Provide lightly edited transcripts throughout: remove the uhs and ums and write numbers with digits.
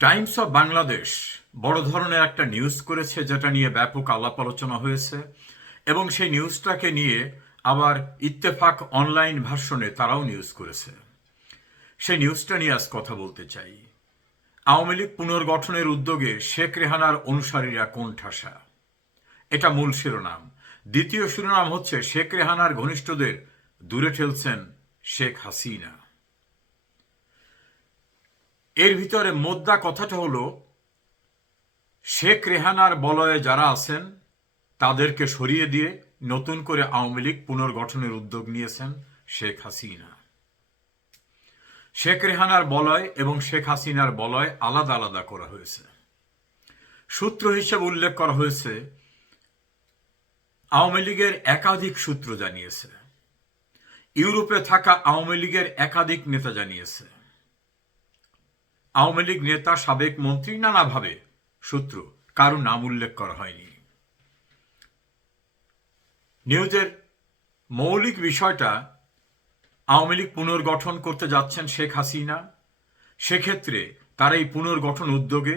Times of Bangladesh বড় ধরনের একটা নিউজ করেছে, যেটা নিয়ে ব্যাপক আলাপ আলোচনা হয়েছে এবং সেই নিউজটাকে নিয়ে আবার ইত্তেফাক অনলাইন ভার্সনে তারাও নিউজ করেছে। সেই নিউজটা নিয়ে আজ কথা বলতে চাই। আওয়ামী লীগ পুনর্গঠনের উদ্যোগে শেখ রেহানার অনুসারীরা কোণঠাসা, এটা মূল শিরোনাম। দ্বিতীয় শিরোনাম হচ্ছে শেখ রেহানার ঘনিষ্ঠদের দূরে ঠেলছেন শেখ হাসিনা। এর ভিতরে মোদ্দা কথাটা হলো, শেখ রেহানার বলয়ে যারা আছেন তাদেরকে সরিয়ে দিয়ে নতুন করে আওয়ামী লীগ পুনর্গঠনের উদ্যোগ নিয়েছেন শেখ হাসিনা। শেখ রেহানার বলয় এবং শেখ হাসিনার বলয় আলাদা আলাদা করা হয়েছে। সূত্র হিসেবে উল্লেখ করা হয়েছে, আওয়ামী লীগের একাধিক সূত্র জানিয়েছে, ইউরোপে থাকা আওয়ামী লীগের একাধিক নেতা জানিয়েছে, আওয়ামী লীগ নেতা সাবেক মন্ত্রী নানাভাবে সূত্র, কারো নাম উল্লেখ করা হয়নি। নিউজের মৌলিক বিষয়টা, আওয়ামী লীগ পুনর্গঠন করতে যাচ্ছেন শেখ হাসিনা। সেক্ষেত্রে তার এই পুনর্গঠন উদ্যোগে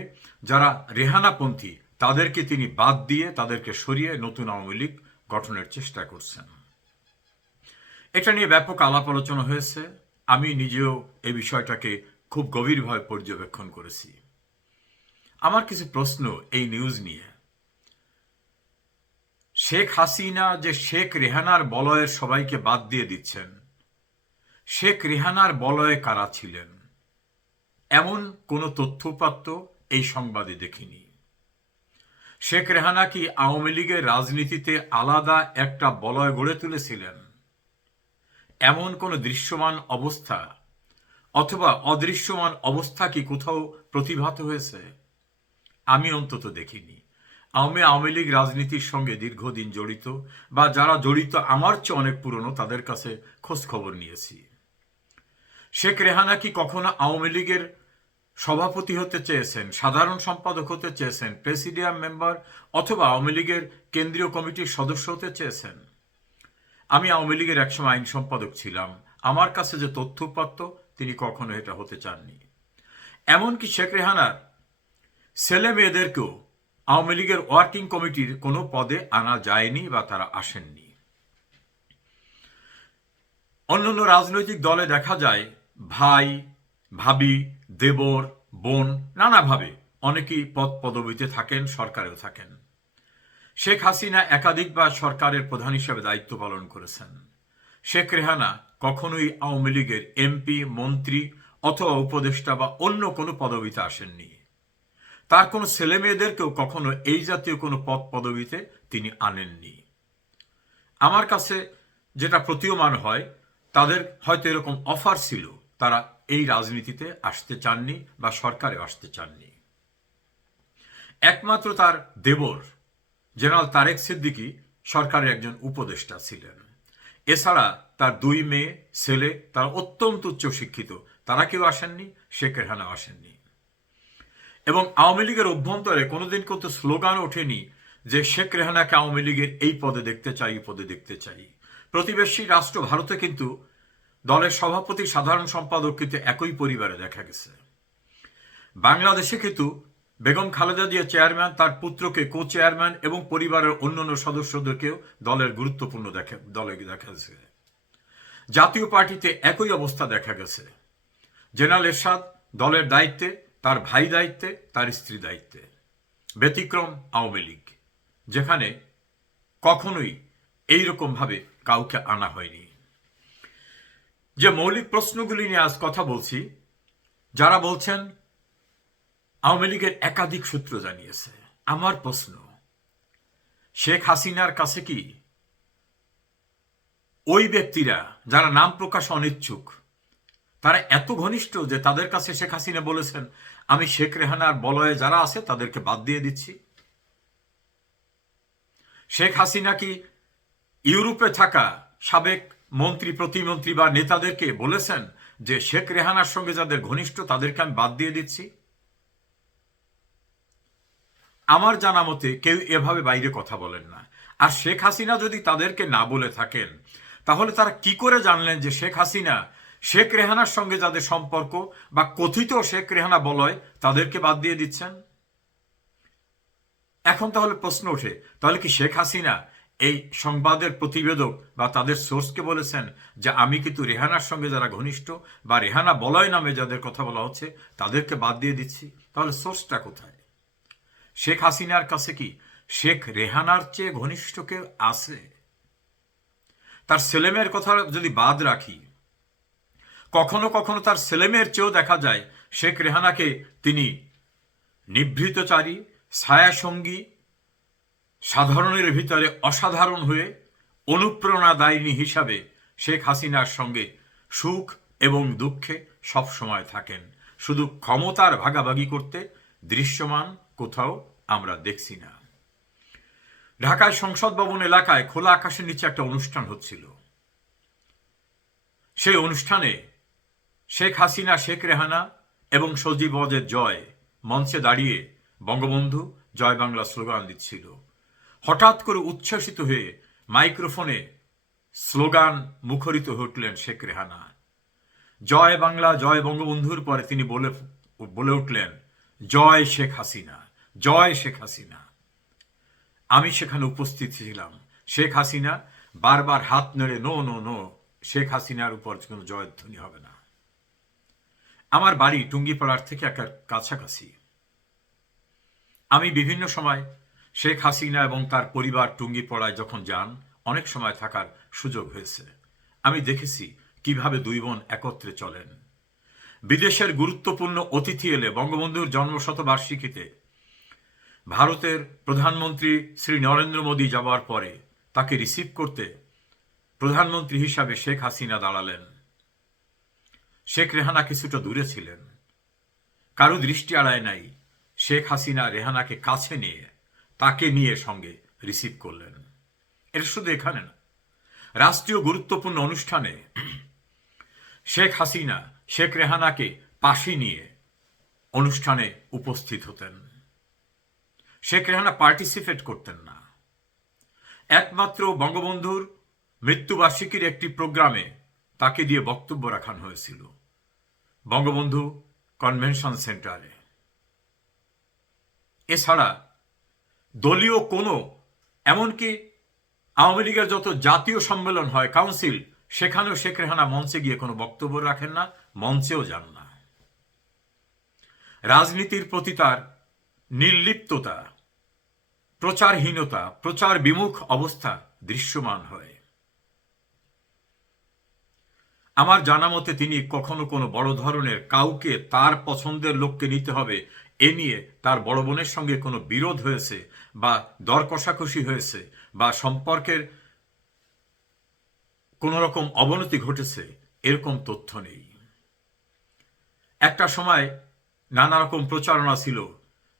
যারা রেহানাপন্থী তাদেরকে তিনি বাদ দিয়ে তাদেরকে সরিয়ে নতুন আওয়ামী লীগ গঠনের চেষ্টা করছেন। এটা নিয়ে ব্যাপক আলাপ আলোচনা হয়েছে। আমি নিজেও এই বিষয়টাকে খুব গভীরভাবে পর্যবেক্ষণ করেছি। আমার কিছু প্রশ্ন এই নিউজ নিয়ে। শেখ হাসিনা যে শেখ রেহানার বলয়ের সবাইকে বাদ দিয়ে দিচ্ছেন, শেখ রেহানার বলয়ে কারা ছিলেন এমন কোনো তথ্যপাত্র এই সংবাদে দেখিনি। শেখ রেহানা কি আওয়ামী লীগের রাজনীতিতে আলাদা একটা বলয় গড়ে তুলেছিলেন এমন কোনো দৃশ্যমান অবস্থা অথবা অদৃশ্যমান অবস্থা কি কোথাও প্রতিভাত হয়েছে? আমি অন্তত দেখিনি। আওয়ামী লীগ রাজনীতির সঙ্গে দীর্ঘদিন জড়িত, বা যারা জড়িত আমার চেয়ে অনেক পুরনো, তাদের কাছে খোঁজ খবর নিয়েছি। শেখ রেহানা কি কখনো আওয়ামী লীগের সভাপতি হতে চেয়েছেন, সাধারণ সম্পাদক হতে চেয়েছেন, প্রেসিডিয়াম মেম্বার অথবা আওয়ামী লীগের কেন্দ্রীয় কমিটির সদস্য হতে চেয়েছেন? আমি আওয়ামী লীগের একসময় আইন সম্পাদক ছিলাম, আমার কাছে যে তথ্যপাত্র, তিনি কখনো এটা হতে চাননি। এমনকি শেখ রেহানার ছেলে মেয়েদেরকেও আওয়ামী লীগের ওয়ার্কিং কমিটির কোনো পদে আনা যায়নি বা তারা আসেননি। অন্যান্য রাজনৈতিক দলে দেখা যায় ভাই, ভাবি, দেবর, বোন, নানাভাবে অনেকেই পদ পদবিতে থাকেন, সরকারেও থাকেন। শেখ হাসিনা একাধিকবার সরকারের প্রধান হিসেবে দায়িত্ব পালন করেছেন। শেখ রেহানা কখনোই আওয়ামী লীগের এমপি, মন্ত্রী অথবা উপদেষ্টা বা অন্য কোনো পদবিতে আসেননি। তার কোনো ছেলে মেয়েদেরকেও কখনো এই জাতীয় কোনো পদ পদবিতে তিনি আনেননি। আমার কাছে যেটা প্রতীয়মান হয়, তাদের হয়তো এরকম অফার ছিল, তারা এই রাজনীতিতে আসতে চাননি বা সরকারে আসতে চাননি। একমাত্র তার দেবর জেনারেল তারেক সিদ্দিকী সরকারের একজন উপদেষ্টা ছিলেন। এছাড়া তার দুই মেয়ে, ছেলে, তারা অত্যন্ত উচ্চশিক্ষিত, তারা কেউ আসেননি, শেখ রেহানা আসেননি। এবং আওয়ামী লীগের অভ্যন্তরে কোনোদিন কিন্তু স্লোগান ওঠেনি যে শেখ রেহানাকে আওয়ামী লীগের এই পদে দেখতে চাই, পদে দেখতে চাই। প্রতিবেশী রাষ্ট্র ভারতে কিন্তু দলের সভাপতি, সাধারণ সম্পাদক কিন্তু একই পরিবারে দেখা গেছে। বাংলাদেশে কিন্তু বেগম খালেদা জিয়া চেয়ারম্যান, তার পুত্রকে কো চেয়ারম্যান এবং পরিবারের অন্যান্য সদস্যদেরকেও দলের গুরুত্বপূর্ণ দলে দেখা গেছে। জাতীয় পার্টিতে একই অবস্থা দেখা গেছে। জেনারেল এরশাদ দলের দায়িত্বে, তার ভাই দায়িত্বে, তার স্ত্রী দায়িত্বে। ব্যতিক্রম আওয়ামী লীগ, যেখানে কখনোই এইরকমভাবে কাউকে আনা হয়নি। যে মৌলিক প্রশ্নগুলি নিয়ে আজ কথা বলছি, যারা বলছেন আওয়ামী লীগের একাধিক সূত্র জানিয়েছে, আমার প্রশ্ন, শেখ হাসিনার কাছে কি ওই ব্যক্তিরা যারা নাম প্রকাশ অনিচ্ছুক, তারা এত ঘনিষ্ঠ যে তাদের কাছে শেখ হাসিনা বলেছেন, আমি শেখ রেহানার বলয়ে যারা আছে তাদেরকে বাদ দিয়ে দিচ্ছি? শেখ হাসিনা কি ইউরোপে থাকা সাবেক মন্ত্রী, প্রতিমন্ত্রী বা নেতাদেরকে বলেছেন যে শেখ রেহানার সঙ্গে যাদের ঘনিষ্ঠ তাদেরকে আমি বাদ দিয়ে দিচ্ছি? আমার জানা মতে কেউ এভাবে বাইরে কথা বলেন না। আর শেখ হাসিনা যদি তাদেরকে না বলে থাকেন, তাহলে তারা কি করে জানলেন যে শেখ হাসিনা শেখ রেহানার সঙ্গে যাদের সম্পর্ক বা কথিত শেখ রেহানা বলয় তাদেরকে বাদ দিয়ে দিচ্ছেন। এখন তাহলে প্রশ্ন ওঠে, তাহলে কি শেখ হাসিনা এই সংবাদের প্রতিবেদক বা তাদের সোর্সকে বলেছেন যে আমি কিন্তু রেহানার সঙ্গে যারা ঘনিষ্ঠ বা রেহানা বলয় নামে যাদের কথা বলা হচ্ছে তাদেরকে বাদ দিয়ে দিচ্ছি? তাহলে সোর্সটা কোথায়? শেখ হাসিনার কাছে কি শেখ রেহানার চেয়ে ঘনিষ্ঠ কেউ আছে? তার ছেলেমেয়ের কথা যদি বাদ রাখি, কখনো কখনো তার ছেলেমেয়ের চেয়েও দেখা যায় শেখ রেহানাকে তিনি নিভৃতচারী, ছায়াসঙ্গী, সাধারণের ভিতরে অসাধারণ হয়ে অনুপ্রেরণাদায়িনী হিসাবে শেখ হাসিনার সঙ্গে সুখ এবং দুঃখে সব সময় থাকেন। শুধু ক্ষমতার ভাগাভাগি করতে দৃশ্যমান কোথাও আমরা দেখছি না। ঢাকায় সংসদ ভবন এলাকায় খোলা আকাশের নিচে একটা অনুষ্ঠান হচ্ছিল। সেই অনুষ্ঠানে শেখ হাসিনা, শেখ রেহানা এবং সজীব ওয়াজেদ জয় মঞ্চে দাঁড়িয়ে বঙ্গবন্ধু জয় বাংলা স্লোগান দিচ্ছিল। হঠাৎ করে উচ্ছ্বসিত হয়ে মাইক্রোফোনে স্লোগান মুখরিত হয়ে উঠলেন শেখ রেহানা। জয় বাংলা, জয় বঙ্গবন্ধুর পরে তিনি বলে উঠলেন জয় শেখ হাসিনা, জয় শেখ হাসিনা। আমি সেখানে উপস্থিত ছিলাম। শেখ হাসিনা বারবার হাত নেড়ে নো নো নো, শেখ হাসিনার উপর কোনো জয়ধ্বনি হবে না। আমার বাড়ি টুঙ্গিপাড়ার থেকে একটা কাছাকাছি। আমি বিভিন্ন সময় শেখ হাসিনা এবং তার পরিবার টুঙ্গিপাড়ায় যখন যান, অনেক সময় থাকার সুযোগ হয়েছে। আমি দেখেছি কিভাবে দুই বোন একত্রে চলেন। বিদেশের গুরুত্বপূর্ণ অতিথি এলে বঙ্গবন্ধুর জন্মশতবার্ষিকীতে ভারতের প্রধানমন্ত্রী শ্রী নরেন্দ্র মোদী যাওয়ার পরে তাকে রিসিভ করতে প্রধানমন্ত্রী হিসাবে শেখ হাসিনা দাঁড়ালেন। শেখ রেহানা কিছুটা দূরে ছিলেন। কারো দৃষ্টি এড়ায় নাই। শেখ হাসিনা রেহানাকে কাছে নিয়ে তাকে নিয়ে সঙ্গে রিসিভ করলেন। এটা শুধু এখানে না, রাষ্ট্রীয় গুরুত্বপূর্ণ অনুষ্ঠানে শেখ হাসিনা শেখ রেহানাকে পাশে নিয়ে অনুষ্ঠানে উপস্থিত হতেন। শেখ রেহানা পার্টিসিপেট করতেন না। একমাত্র বঙ্গবন্ধুর মৃত্যুবার্ষিকীর একটি প্রোগ্রামে তাকে দিয়ে বক্তব্য রাখানো হয়েছিল বঙ্গবন্ধু কনভেনশন সেন্টারে। এছাড়া দলীয় কোনো, এমনকি আওয়ামী লীগের যত জাতীয় সম্মেলন হয়, কাউন্সিল, সেখানেও শেখ রেহানা মঞ্চে গিয়ে কোনো বক্তব্য রাখেন না, মঞ্চেও যান না। রাজনীতির প্রতি তার নির্লিপ্ততা, প্রচারহীনতা, প্রচার বিমুখ অবস্থা দৃশ্যমান হয়। আমার জানা মতে তিনি কখনো কোনো বড় ধরনের কাউকে, তার পছন্দের লোককে নিতে হবে এ নিয়ে তার বড় বোনের সঙ্গে কোনো বিরোধ হয়েছে বা দর কষাকষি হয়েছে বা সম্পর্কের কোনো রকম অবনতি ঘটেছে, এরকম তথ্য নেই। একটা সময় নানা রকম প্রচারণা ছিল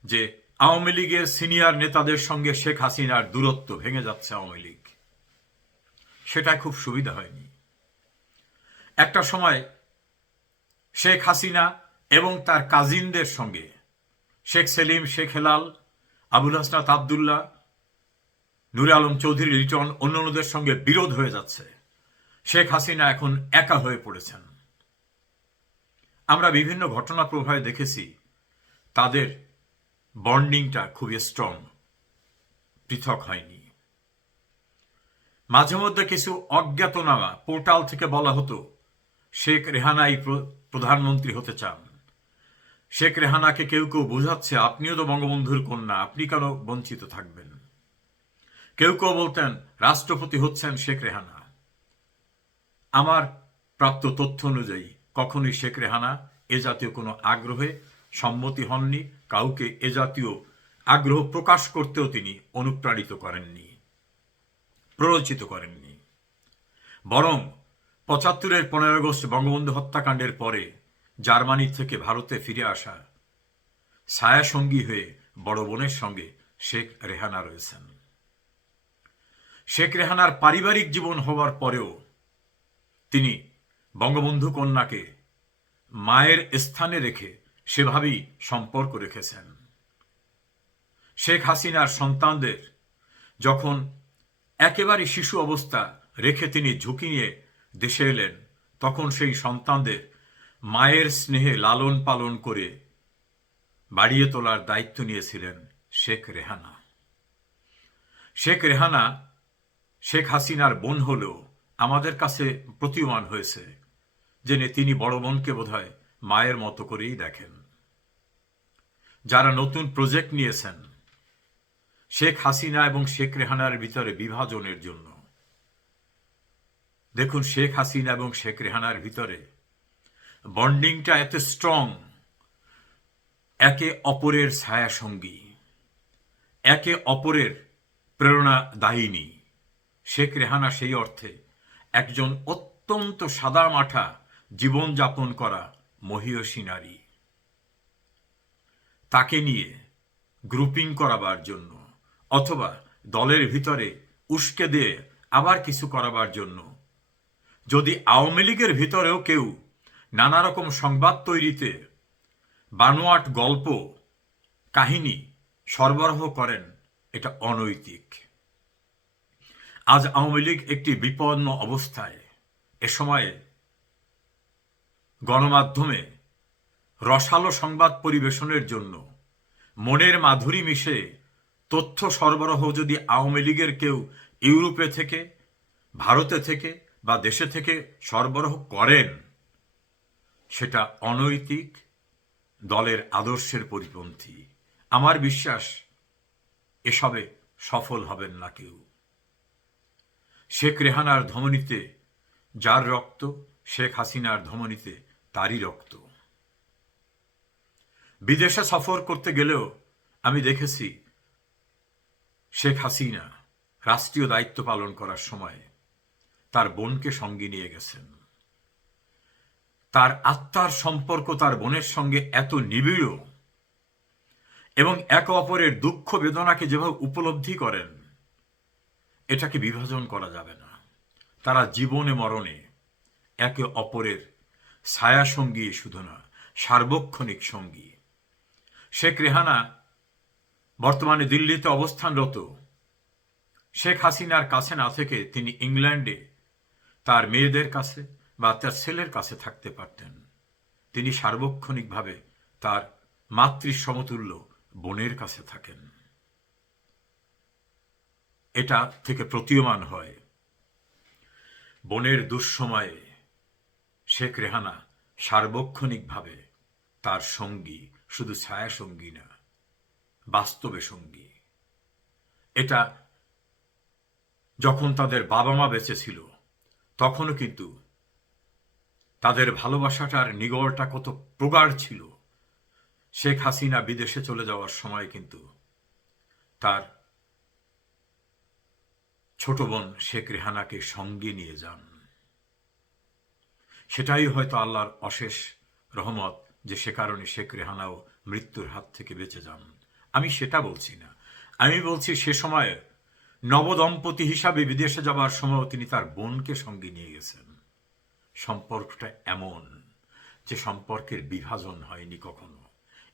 যে আওয়ামী লীগের সিনিয়র নেতাদের সঙ্গে শেখ হাসিনার দূরত্ব ভেঙে যাচ্ছে আওয়ামী লীগ। সেটা খুব সুবিধা হয়নি। একটা সময় শেখ হাসিনা এবং তার কাজিনদের সঙ্গে শেখ সেলিম, শেখ হেলাল, আবুল হাসনাত আবদুল্লাহ, নূরে আলম চৌধুরী লিটন, অন্যান্যদের সঙ্গে বিরোধ হয়ে যাচ্ছে। শেখ হাসিনা এখন একা হয়ে পড়েছেন। আমরা বিভিন্ন ঘটনা প্রবাহে দেখেছি তাদের বন্ডিংটা খুবই স্ট্রং, পৃথক হয়নি। মাঝে মধ্যে কিছু অজ্ঞাতনামা পোর্টাল থেকে বলা হতো শেখ রেহানাই প্রধানমন্ত্রী হতে চান। শেখ রেহানাকে কেউ কেউ বোঝাচ্ছে আপনিও তো বঙ্গবন্ধুর কন্যা, আপনি কেন বঞ্চিত থাকবেন। কেউ কেউ বলতেন রাষ্ট্রপতি হচ্ছেন শেখ রেহানা। আমার প্রাপ্ত তথ্য অনুযায়ী কখনোই শেখ রেহানা এ জাতীয় কোনো আগ্রহে সম্মতি হননি, কাউকে এ জাতীয় আগ্রহ প্রকাশ করতেও তিনি অনুপ্রাণিত করেননি, প্ররোচিত করেননি। বরং ৭৫-এর ১৫ আগস্ট বঙ্গবন্ধু হত্যাকাণ্ডের পরে জার্মানি থেকে ভারতে ফিরে আসা ছায়াসঙ্গী হয়ে বড় বোনের সঙ্গে শেখ রেহানা রয়েছেন। শেখ রেহানার পারিবারিক জীবন হওয়ার পরেও তিনি বঙ্গবন্ধু কন্যাকে মায়ের স্থানে রেখে সেভাবেই সম্পর্ক রেখেছেন। শেখ হাসিনার সন্তানদের যখন একেবারে শিশু অবস্থা রেখে তিনি ঝুঁকি নিয়ে দেশে এলেন, তখন সেই সন্তানদের মায়ের স্নেহে লালন পালন করে বাড়িয়ে তোলার দায়িত্ব নিয়েছিলেন শেখ রেহানা। শেখ রেহানা শেখ হাসিনার বোন হলেও আমাদের কাছে প্রতীয়মান হয়েছে যে তিনি বড় বোনকে বোধহয় মায়ের মতো করেই দেখেন। যারা নতুন প্রজেক্ট নিয়েছেন শেখ হাসিনা এবং শেখ রেহানার ভিতরে বিভাজনের জন্য, দেখুন শেখ হাসিনা এবং শেখ রেহানার ভিতরে বন্ডিংটা এত স্ট্রং, একে অপরের ছায়াসঙ্গী, একে অপরের প্রেরণা দায়িনী। শেখ রেহানা সেই অর্থে একজন অত্যন্ত সাদামাঠা জীবনযাপন করা মহিয়সী নারী। তাকে নিয়ে গ্রুপিং করাবার জন্য অথবা দলের ভিতরে উস্কে দিয়ে আবার কিছু করাবার জন্য যদি আওয়ামী লীগের ভিতরেও কেউ নানা রকম সংবাদ তৈরিতে বানোয়াট গল্প কাহিনী সরবরাহ করেন, এটা অনৈতিক। আজ আওয়ামী লীগ একটি বিপন্ন অবস্থায়। এ সময়ে গণমাধ্যমে রসালো সংবাদ পরিবেশনের জন্য মনের মাধুরী মিশে তথ্য সরবরাহ যদি আওয়ামী লীগের কেউ ইউরোপে থেকে, ভারতে থেকে বা দেশে থেকে সরবরাহ করেন, সেটা অনৈতিক, দলের আদর্শের পরিপন্থী। আমার বিশ্বাস এসবে সফল হবেন না কেউ। শেখ রেহানার ধমনীতে যার রক্ত, শেখ হাসিনার ধমনীতে তারই রক্ত। বিদেশে সফর করতে গেলেও আমি দেখেছি শেখ হাসিনা রাষ্ট্রীয় দায়িত্ব পালন করার সময় তার বোনকে সঙ্গে নিয়ে গেছেন। তার আত্মার সম্পর্ক তার বোনের সঙ্গে এত নিবিড় এবং একে অপরের দুঃখ বেদনাকে যেভাবে উপলব্ধি করেন, এটাকে বিভাজন করা যাবে না। তারা জীবনে মরণে একে অপরের ছায়া সঙ্গী শুধু না, সার্বক্ষণিক সঙ্গী। শেখ রেহানা বর্তমানে দিল্লিতে অবস্থানরত। শেখ হাসিনার কাছে না থেকে তিনি ইংল্যান্ডে তার মেয়েদের কাছে বা তার ছেলের কাছে থাকতে পারতেন। তিনি সার্বক্ষণিকভাবে তার মাতৃ সমতুল্য বোনের কাছে থাকেন। এটা থেকে প্রতীয়মান হয় বোনের দুঃসময়ে শেখ রেহানা সার্বক্ষণিকভাবে তার সঙ্গী, শুধু ছায়া সঙ্গী না, বাস্তবে সঙ্গী। এটা যখন তাদের বাবা মা বেঁচে ছিল তখনও কিন্তু তাদের ভালোবাসাটার নিগড়টা কত প্রগাঢ় ছিল। শেখ হাসিনা বিদেশে চলে যাওয়ার সময় কিন্তু তার ছোট বোন শেখ রেহানাকে সঙ্গে নিয়ে যান। সেটাই হয়তো আল্লাহর অশেষ রহমত যে সে কারণে শেখ রেহানাও মৃত্যুর হাত থেকে বেঁচে যান। আমি সেটা বলছি না, আমি বলছি সে সময় নবদম্পতি হিসাবে বিদেশে যাবার সময় তিনি তার বোনকে সঙ্গে নিয়ে গেছেন। সম্পর্কটা এমন যে সম্পর্কের বিভাজন হয়নি কখনো।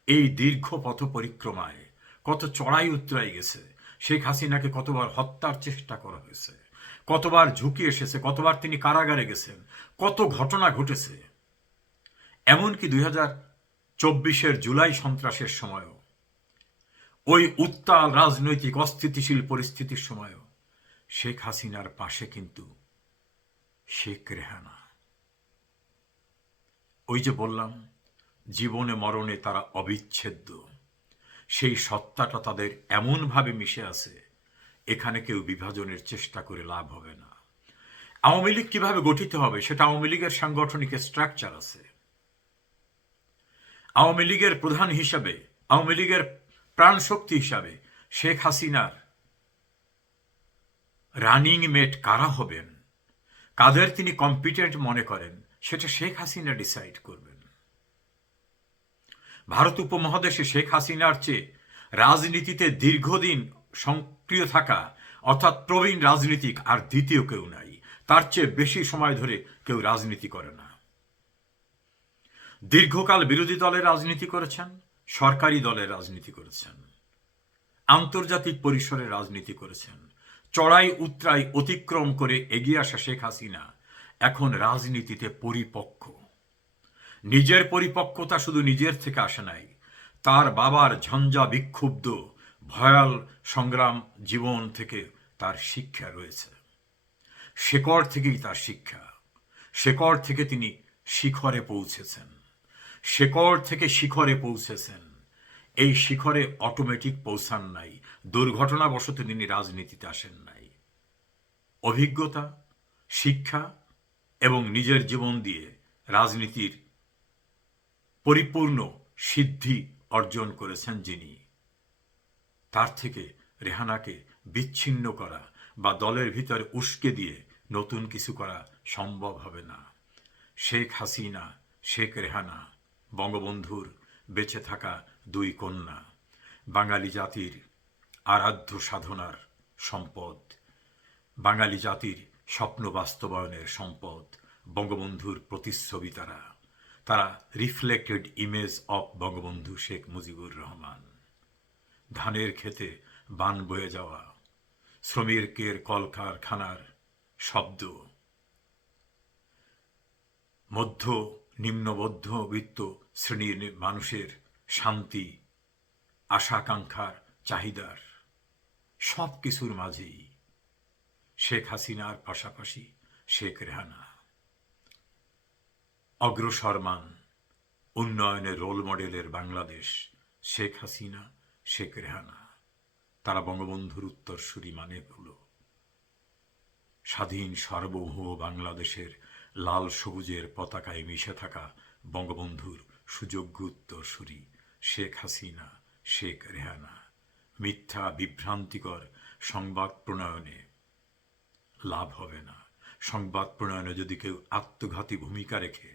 এই দীর্ঘ পথ পরিক্রমায় কত চড়াই উতরাই গেছে। শেখ হাসিনাকে কতবার হত্যার চেষ্টা করা হয়েছে, কতবার ঝুঁকি এসেছে, কতবার তিনি কারাগারে গেছেন, কত ঘটনা ঘটেছে। এমনকি 2024 জুলাই সন্ত্রাসের সময়ও, ওই উত্তাল রাজনৈতিক অস্থিতিশীল পরিস্থিতির সময়ও শেখ হাসিনার পাশে কিন্তু শেখ রেহানা। ওই যে বললাম, জীবনে মরণে তারা অবিচ্ছেদ্য। সেই সত্তাটা তাদের এমনভাবে মিশে আছে, এখানে কেউ বিভাজনের চেষ্টা করে লাভ হবে না। আওয়ামী লীগ কিভাবে গঠিত হবে সেটা আওয়ামী লীগের সাংগঠনিক স্ট্রাকচার আছে। আওয়ামী লীগের প্রধান হিসাবে, আওয়ামী লীগের প্রাণশক্তি হিসাবে শেখ হাসিনার রানিং মেট কারা হবেন, কাদের তিনি কম্পিটেন্ট মনে করেন, সেটা শেখ হাসিনা ডিসাইড করবেন। ভারত উপমহাদেশে শেখ হাসিনার চেয়ে রাজনীতিতে দীর্ঘদিন সক্রিয় থাকা অর্থাৎ প্রবীণ রাজনীতিক আর দ্বিতীয় কেউ নাই। তার চেয়ে বেশি সময় ধরে কেউ রাজনীতি করে না। দীর্ঘকাল বিরোধী দলের রাজনীতি করেছেন, সরকারি দলের রাজনীতি করেছেন, আন্তর্জাতিক পরিসরে রাজনীতি করেছেন। চড়াই উতরাই অতিক্রম করে এগিয়ে আসা শেখ হাসিনা এখন রাজনীতিতে পরিপক্ক। নিজের পরিপক্কতা শুধু নিজের থেকে আসে নাই, তার বাবার ঝঞ্ঝা বিক্ষুব্ধ ভয়াল সংগ্রাম জীবন থেকে তার শিক্ষা রয়েছে। শেকড় থেকেই তার শিক্ষা, শেকড় থেকে তিনি শিখরে পৌঁছেছেন, শেকড় থেকে শিখরে পৌঁছেছেন। এই শিখরে অটোমেটিক পৌঁছান নাই, দুর্ঘটনাবশত তিনি রাজনীতিতে আসেন নাই। অভিজ্ঞতা, শিক্ষা এবং নিজের জীবন দিয়ে রাজনীতির পরিপূর্ণ সিদ্ধি অর্জন করেছেন যিনি, তার থেকে রেহানাকে বিচ্ছিন্ন করা বা দলের ভিতরে উস্কে দিয়ে নতুন কিছু করা সম্ভব হবে না। শেখ হাসিনা, শেখ রেহানা বঙ্গবন্ধুর বেঁচে থাকা দুই কন্যা, বাঙালি জাতির আরাধ্য সাধনার সম্পদ, বাঙালি জাতির স্বপ্ন বাস্তবায়নের সম্পদ, বঙ্গবন্ধুর প্রতিচ্ছবি তারা। তারা reflected image of Bangabandhu Sheikh Mujibur Rahman. ধানের ক্ষেতে বান বয়ে যাওয়া, শ্রমিকের কলকারখানার শব্দ, মধ্য নিম্ন মধ্যবিত্ত শ্রেণীর মানুষের শান্তি, আশাকাঙ্ক্ষার চাহিদার সব কিছুর মাঝেই শেখ হাসিনার পাশাপাশি শেখ রেহানা অগ্রসরমান উন্নয়নের রোল মডেলের বাংলাদেশ। শেখ হাসিনা, শেখ রেহানা তারা বঙ্গবন্ধুর উত্তরসূরি, মানে হলো স্বাধীন সার্বভৌম বাংলাদেশের লাল সবুজের পতাকায় মিশে থাকা বঙ্গবন্ধুর সুযোগ্য উত্তরসূরি শেখ হাসিনা, শেখ রেহানা। মিথ্যা বিভ্রান্তিকর সংবাদ প্রণয়নে লাভ হবে না। সংবাদ প্রণয়নে যদি কেউ আত্মঘাতী ভূমিকা রেখে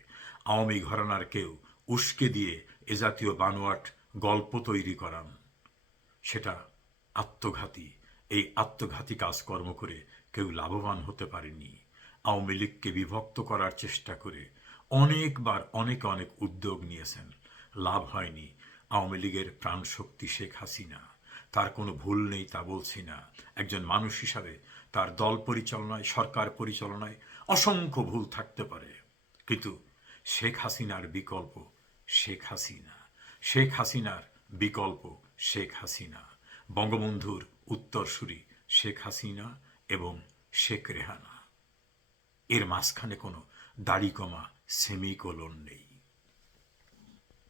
আওয়ামী ঘরানার কেউ উস্কে দিয়ে এ জাতীয় বানোয়াট গল্প তৈরি করান, সেটা আত্মঘাতী। এই আত্মঘাতী কাজকর্ম করে কেউ লাভবান হতে পারেনি। আওয়ামী লীগকে বিভক্ত করার চেষ্টা করে অনেকবার অনেক উদ্যোগ নিয়েছেন, লাভ হয়নি। আওয়ামী লীগের প্রাণশক্তি শেখ হাসিনা, তার কোনো ভুল নেই তা বলছি না। একজন মানুষ হিসাবে তার দল পরিচালনায়, সরকার পরিচালনায় অসংখ্য ভুল থাকতে পারে, কিন্তু শেখ হাসিনার বিকল্প শেখ হাসিনা, শেখ হাসিনার বিকল্প শেখ হাসিনা, বঙ্গবন্ধুর উত্তরসূরি শেখ হাসিনা এবং শেখ রেহানা। এর মাঝখানে কোনো দাড়ি কমা সেমিকোলন নেই।